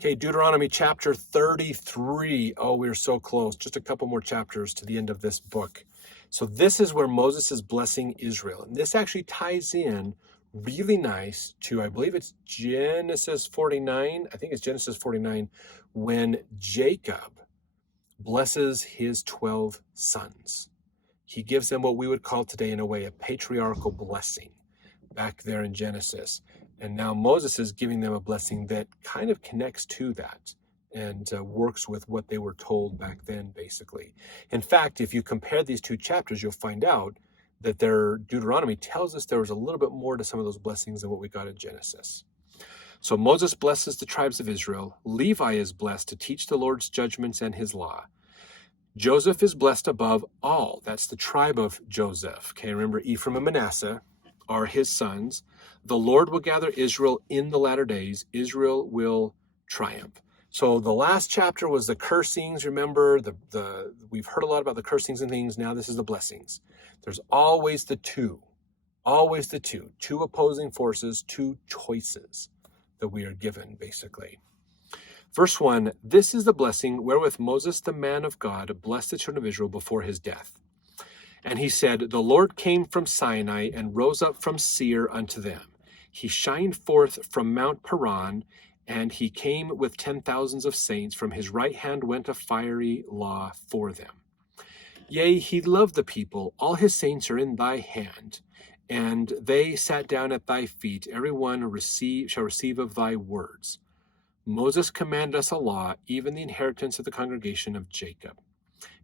Okay, Deuteronomy chapter 33. Oh, we're so close. Just a couple more chapters to the end of this book. So this is where Moses is blessing Israel. And this actually ties in really nice to, I believe it's Genesis 49. I think it's Genesis 49, when Jacob blesses his 12 sons. He gives them what we would call today, in a way, a patriarchal blessing back there in Genesis. And now Moses is giving them a blessing that kind of connects to that and works with what they were told back then, basically. In fact, if you compare these two chapters, you'll find out that their Deuteronomy tells us there was a little bit more to some of those blessings than what we got in Genesis. So Moses blesses the tribes of Israel. Levi is blessed to teach the Lord's judgments and his law. Joseph is blessed above all. That's the tribe of Joseph. Okay, remember, Ephraim and Manasseh are his sons. The Lord will gather Israel in the latter days. Israel will triumph. So the last chapter was the cursings. Remember, we've heard a lot about the cursings and things. Now this is the blessings. There's always the two opposing forces, two choices that we are given, basically. Verse 1, this is the blessing wherewith Moses, the man of God, blessed the children of Israel before his death. And he said, the Lord came from Sinai and rose up from Seir unto them. He shined forth from Mount Paran, and he came with 10,000s of saints. From his right hand went a fiery law for them. Yea, he loved the people. All his saints are in thy hand, and they sat down at thy feet. Every one shall receive of thy words. Moses commanded us a law, even the inheritance of the congregation of Jacob.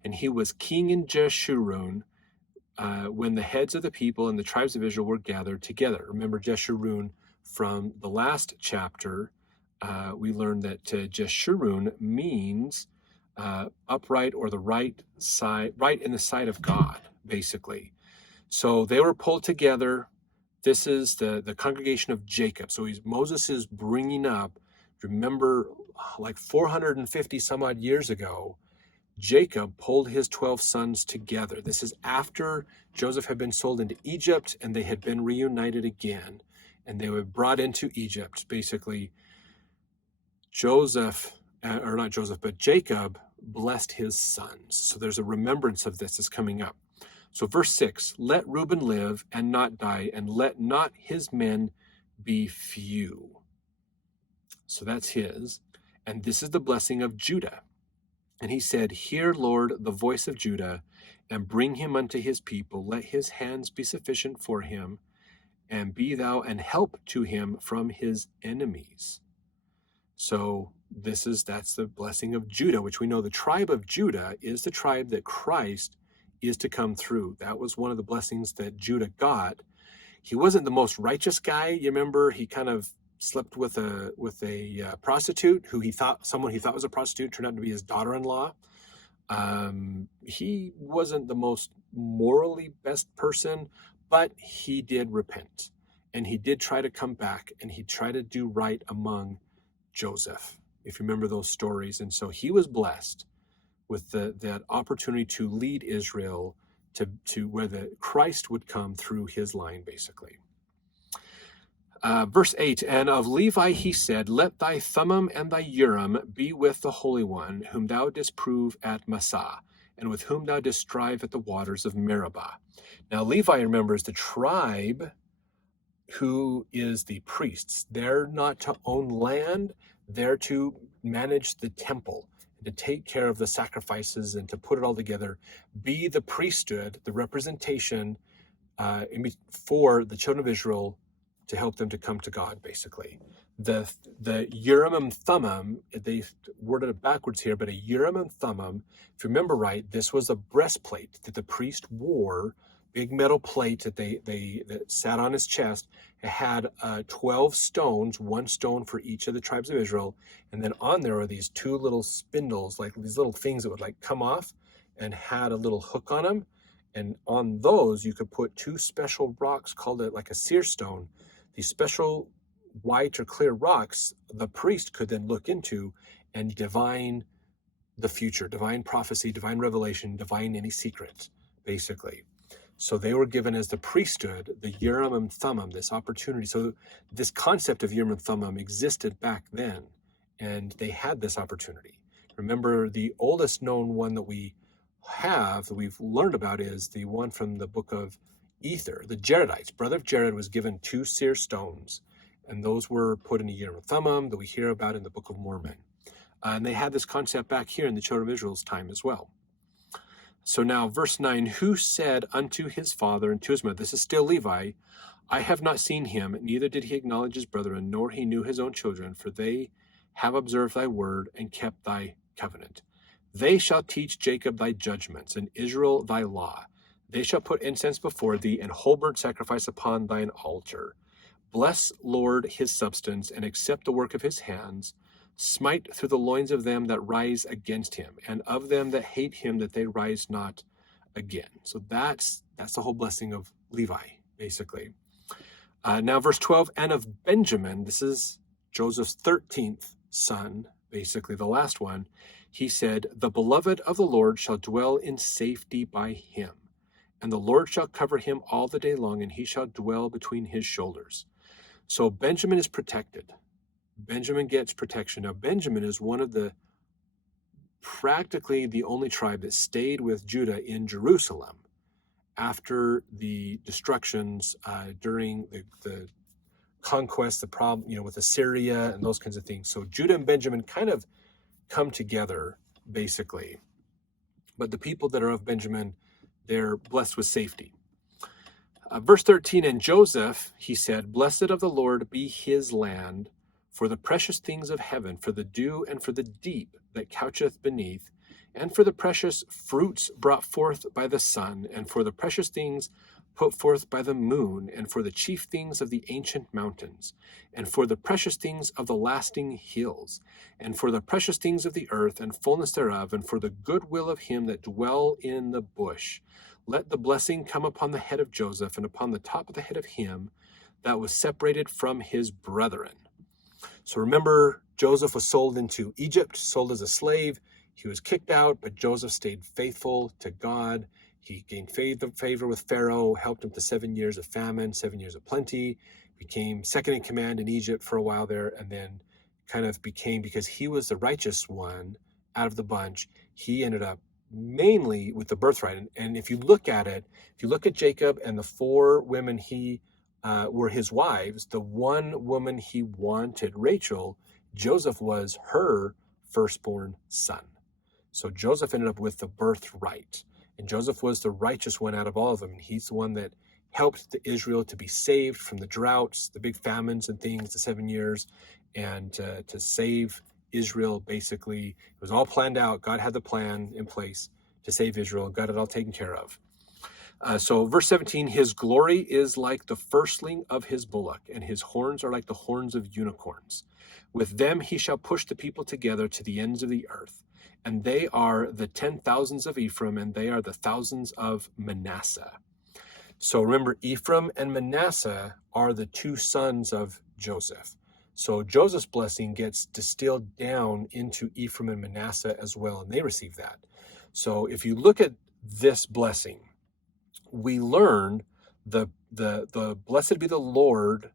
And he was king in Jeshurun when the heads of the people and the tribes of Israel were gathered together. Remember Jeshurun from the last chapter. We learned that Jeshurun means upright, or the right side, right in the sight of God, basically. So they were pulled together. This is the congregation of Jacob. So Moses is bringing up, remember, like 450 some odd years ago, Jacob pulled his 12 sons together. This is after Joseph had been sold into Egypt and they had been reunited again, and they were brought into Egypt. Basically, Jacob blessed his sons. So there's a remembrance of this is coming up. So verse 6, let Reuben live and not die, and let not his men be few. So that's his. And this is the blessing of Judah. And he said, hear, Lord, the voice of Judah, and bring him unto his people. Let his hands be sufficient for him, and be thou an help to him from his enemies. So that's the blessing of Judah, which we know the tribe of Judah is the tribe that Christ is to come through. That was one of the blessings that Judah got. He wasn't the most righteous guy. You remember, he kind of slept with a prostitute someone he thought was a prostitute turned out to be his daughter-in-law. He wasn't the most morally best person, but he did repent, and he did try to come back, and he tried to do right among Joseph, if you remember those stories. And so he was blessed with that opportunity to lead Israel to where the Christ would come through his line, basically. Verse 8, and of Levi he said, let thy Thummim and thy Urim be with the Holy One, whom thou didst prove at Massah, and with whom thou didst strive at the waters of Meribah. Now Levi, remember, is the tribe who is the priests. They're not to own land, they're to manage the temple, to take care of the sacrifices and to put it all together, be the priesthood, the representation for the children of Israel, to help them to come to God, basically. The Urim and Thummim, they worded it backwards here, but a Urim and Thummim, if you remember right, this was a breastplate that the priest wore, big metal plate that sat on his chest. It had 12 stones, one stone for each of the tribes of Israel, and then on there are these two little spindles, like these little things that would like come off and had a little hook on them, and on those you could put two special rocks called it like a seer stone. These special white or clear rocks the priest could then look into and divine the future, divine prophecy, divine revelation, divine any secret, basically. So they were given as the priesthood, the Urim and Thummim, this opportunity. So this concept of Urim and Thummim existed back then, and they had this opportunity. Remember, the oldest known one that we've learned about, is the one from the book of Ether. The Jaredites, brother of Jared, was given 2 seer stones, and those were put in a Urim and Thummim that we hear about in the Book of Mormon. And they had this concept back here in the children of Israel's time as well. So now, verse 9, who said unto his father and to his mother, this is still Levi, I have not seen him, neither did he acknowledge his brethren, nor he knew his own children, for they have observed thy word and kept thy covenant. They shall teach Jacob thy judgments, and Israel thy law. They shall put incense before thee, and whole burnt sacrifice upon thine altar. Bless, Lord, his substance, and accept the work of his hands. Smite through the loins of them that rise against him, and of them that hate him, that they rise not again. So that's the whole blessing of Levi, basically. Now, verse 12, and of Benjamin, this is Joseph's 13th son, basically the last one. He said, the beloved of the Lord shall dwell in safety by him, and the Lord shall cover him all the day long, and he shall dwell between his shoulders. So Benjamin is protected. Benjamin gets protection. Now, Benjamin is one of practically the only tribe that stayed with Judah in Jerusalem after the destructions during the conquest, the problem, with Assyria and those kinds of things. So Judah and Benjamin kind of come together, basically. But the people that are of Benjamin, they're blessed with safety. Verse 13, and Joseph, he said, blessed of the Lord be his land, for the precious things of heaven, for the dew and for the deep that coucheth beneath, and for the precious fruits brought forth by the sun, and for the precious things put forth by the moon, and for the chief things of the ancient mountains, and for the precious things of the lasting hills, and for the precious things of the earth, and fullness thereof, and for the good will of him that dwell in the bush. Let the blessing come upon the head of Joseph, and upon the top of the head of him that was separated from his brethren. So remember, Joseph was sold into Egypt, sold as a slave. He was kicked out, but Joseph stayed faithful to God. He gained favor with Pharaoh, helped him to 7 years of famine, 7 years of plenty, became second in command in Egypt for a while there, and then kind of became, because he was the righteous one out of the bunch, he ended up mainly with the birthright. And if you look at it, if you look at Jacob and the 4 women he were his wives, the one woman he wanted, Rachel, Joseph was her firstborn son. So Joseph ended up with the birthright. And Joseph was the righteous one out of all of them. And he's the one that helped Israel to be saved from the droughts, the big famines and things, the 7 years, and to save Israel, basically. It was all planned out. God had the plan in place to save Israel. God had it all taken care of. So verse 17, his glory is like the firstling of his bullock, and his horns are like the horns of unicorns. With them he shall push the people together to the ends of the earth. And they are the 10,000s of Ephraim, and they are the thousands of Manasseh. So remember, Ephraim and Manasseh are the 2 sons of Joseph. So Joseph's blessing gets distilled down into Ephraim and Manasseh as well, and they receive that. So if you look at this blessing, we learn the blessed be the Lord,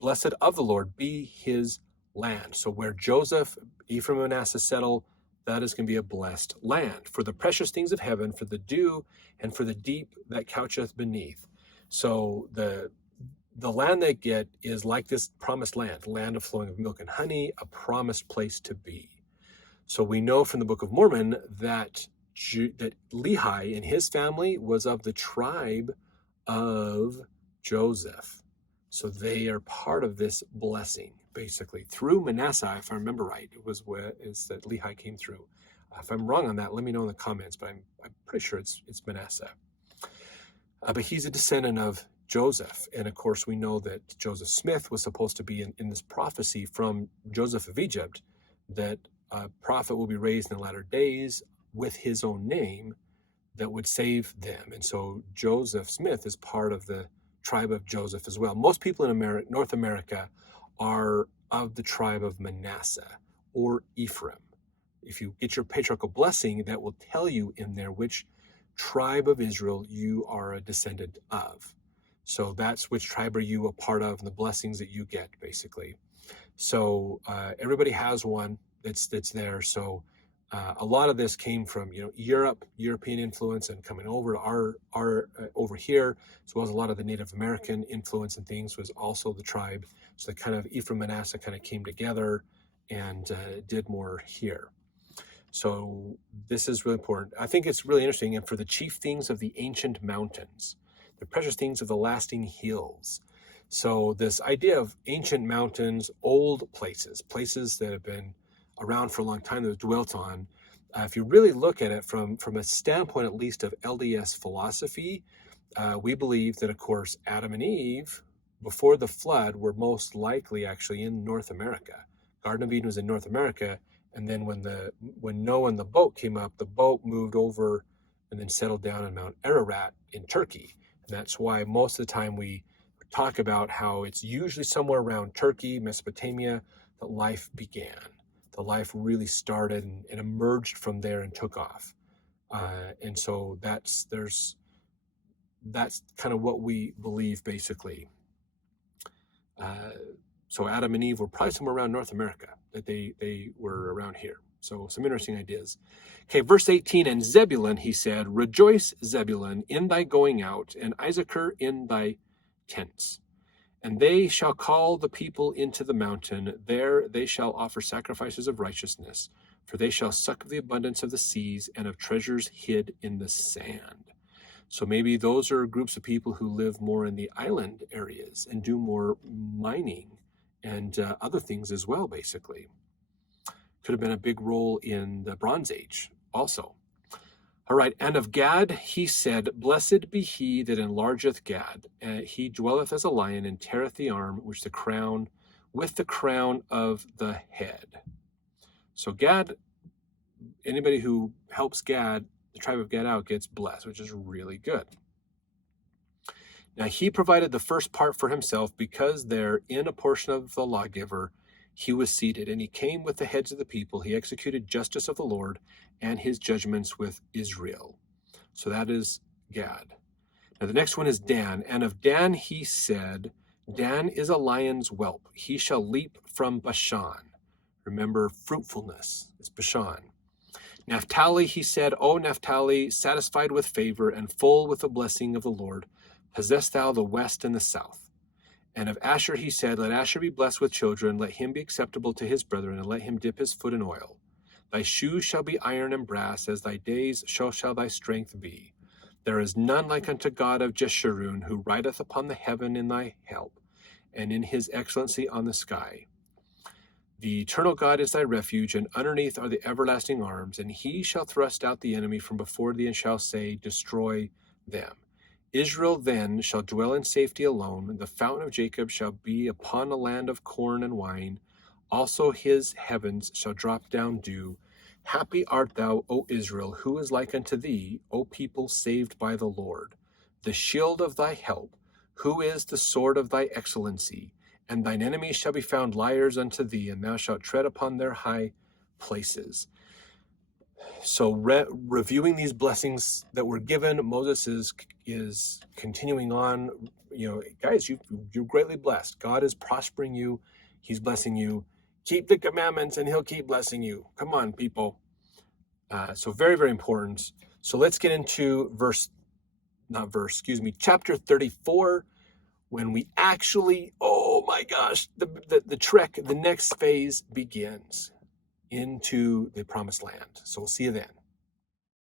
blessed of the Lord be his land. So where Joseph, Ephraim, and Manasseh settle, that is going to be a blessed land. For the precious things of heaven, for the dew, and for the deep that coucheth beneath. So the land they get is like this promised land of flowing of milk and honey, a promised place to be. So we know from the Book of Mormon that Lehi and his family was of the tribe of Joseph. So they are part of this blessing, basically. Through Manasseh, if I remember right, it was that Lehi came through. If I'm wrong on that, let me know in the comments, but I'm pretty sure it's Manasseh. But he's a descendant of Joseph. And of course, we know that Joseph Smith was supposed to be in this prophecy from Joseph of Egypt, that a prophet will be raised in the latter days with his own name that would save them. And so Joseph Smith is part of the tribe of Joseph as well. Most people in North America are of the tribe of Manasseh or Ephraim. If you get your patriarchal blessing, that will tell you in there which tribe of Israel you are a descendant of. So that's which tribe are you a part of and the blessings that you get, basically. So everybody has one that's there. So a lot of this came from European influence and coming over to our over here, as well as a lot of the Native American influence and things was also the tribe. So the kind of Ephraim Manasseh kind of came together and did more here. So this is really important. I think it's really interesting. And for the chief things of the ancient mountains, the precious things of the lasting hills. So this idea of ancient mountains, old places, places that have been around for a long time that have dwelt on. If you really look at it from a standpoint, at least of LDS philosophy, we believe that, of course, Adam and Eve, before the flood, were most likely actually in North America. Garden of Eden was in North America. And then when Noah and the boat came up, the boat moved over and then settled down in Mount Ararat in Turkey. And that's why most of the time we talk about how it's usually somewhere around Turkey, Mesopotamia, that life began. The life really started and emerged from there and took off. And so that's kind of what we believe, basically. So Adam and Eve were probably somewhere around North America, that they were around here. So some interesting ideas. Okay, verse 18, and Zebulun, he said, rejoice, Zebulun, in thy going out, and Issachar in thy tents. And they shall call the people into the mountain. There they shall offer sacrifices of righteousness, for they shall suck of the abundance of the seas and of treasures hid in the sand. So maybe those are groups of people who live more in the island areas and do more mining and other things as well, basically. Could have been a big role in the Bronze Age also. All right, and of Gad he said, blessed be he that enlargeth Gad. He dwelleth as a lion and teareth the arm with the crown of the head. So Gad, anybody who helps Gad, the tribe of Gad out, gets blessed, which is really good. Now he provided the first part for himself, because there in a portion of the lawgiver he was seated, and he came with the heads of the people. He executed justice of the Lord and his judgments with Israel. So that is Gad. Now the next one is Dan. And of Dan he said, Dan is a lion's whelp. He shall leap from Bashan. Remember, fruitfulness is Bashan. Naphtali he said, O Naphtali, satisfied with favor and full with the blessing of the Lord, possess thou the west and the south. And of Asher he said, let Asher be blessed with children, let him be acceptable to his brethren, and let him dip his foot in oil. Thy shoes shall be iron and brass, as thy days so shall thy strength be. There is none like unto God of Jeshurun, who rideth upon the heaven in thy help, and in his excellency on the sky. The eternal God is thy refuge, and underneath are the everlasting arms, and he shall thrust out the enemy from before thee, and shall say, destroy them. Israel then shall dwell in safety alone. The fountain of Jacob shall be upon a land of corn and wine. Also his heavens shall drop down dew. Happy art thou, O Israel, who is like unto thee, O people saved by the Lord. The shield of thy help, who is the sword of thy excellency. And thine enemies shall be found liars unto thee, and thou shalt tread upon their high places. So reviewing these blessings that were given, Moses is continuing on. Guys, you're greatly blessed. God is prospering you. He's blessing you. Keep the commandments and he'll keep blessing you. Come on, people. So very, very important. So let's get into chapter 34, when we actually, oh my gosh, the trek, the next phase begins into the promised land. So we'll see you then.